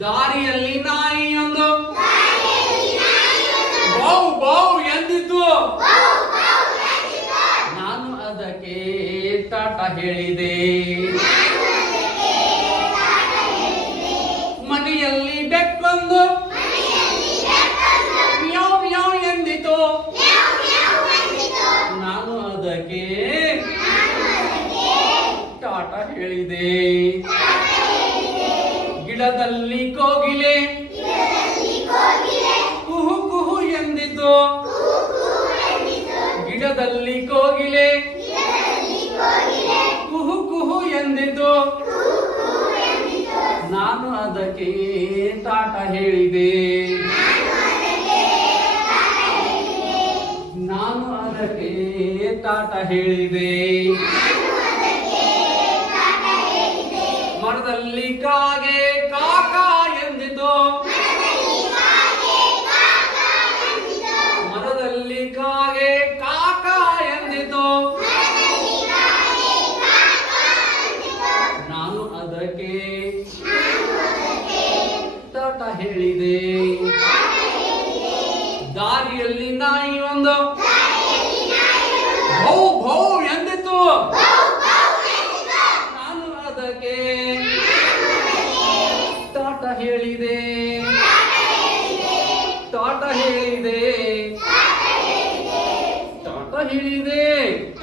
ದಾರಿಯಲ್ಲಿ ನಾಯಿಯೊಂದು ಬೌ ಬೌ ಎಂದಿತು. ನಾನು ಅದಕ್ಕೆ ಟಾಟಾ ಹೇಳಿದೆ. ಮನೆಯಲ್ಲಿ ಬೆಕ್ಕೊಂದು ಮ್ಯಾವ್ ಮ್ಯಾವ್ ಎಂದಿತು. ನಾನು ಅದಕ್ಕೆ ಟಾಟಾ ಹೇಳಿದೆ. ಗಿಡದಲ್ಲಿ ಕೋಗಿಲೆ ಕುಹು ಕುಹು ಎಂದಿತು. ಗಿಡದಲ್ಲಿ ಕೋಗಿಲೆ ಕುಹು ಕುಹು ಎಂದಿತು. ನಾನು ಅದಕ್ಕೆ ಟಾಟಾ ಹೇಳಿದೆ. ನಾನು ಅದಕ್ಕೆ ಟಾಟಾ ಹೇಳಿದೆ. ಮರದಲ್ಲಿ ಕಾಗೆ ಕಾಕ ಎಂದಿತು. ಮರದಲ್ಲಿ ಕಾಗೆ ಕಾಕ ಎಂದಿತು. ನಾನು ಅದಕ್ಕೆ ಟಾಟಾ ಹೇಳಿದೆ. ದಾರಿಯಲ್ಲಿ ನಾಯಿ ಒಂದು ಭೌ ಭೌ ಎಂದಿತು. ನಾನು ಅದಕ್ಕೆ ಟಾಟಾ ಹೇಳಿದೆ. ಟಾಟಾ ಹೇಳಿದೆ. ಟಾಟಾ ಹೇಳಿದೆ.